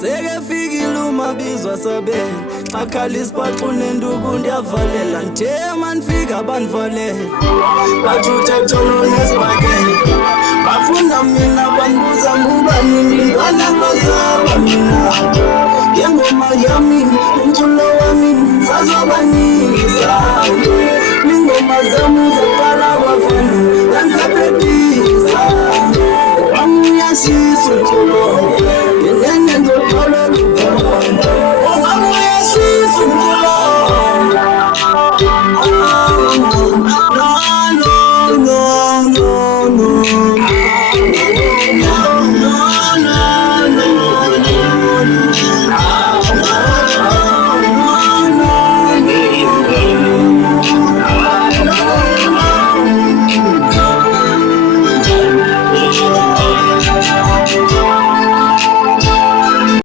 Seke fikile umabizwa sabela akhala isipaxu nenduku ndiyavalela nthema nifika bandivalela bathutha tsholo nesibhakela bafunda mina bandibuza ngubani ndintwana bazaba mina ngengoma yami umculo wami sazobanisa ingoma zami zaqala kwafana ngisaphephisa wami uyashisa umculo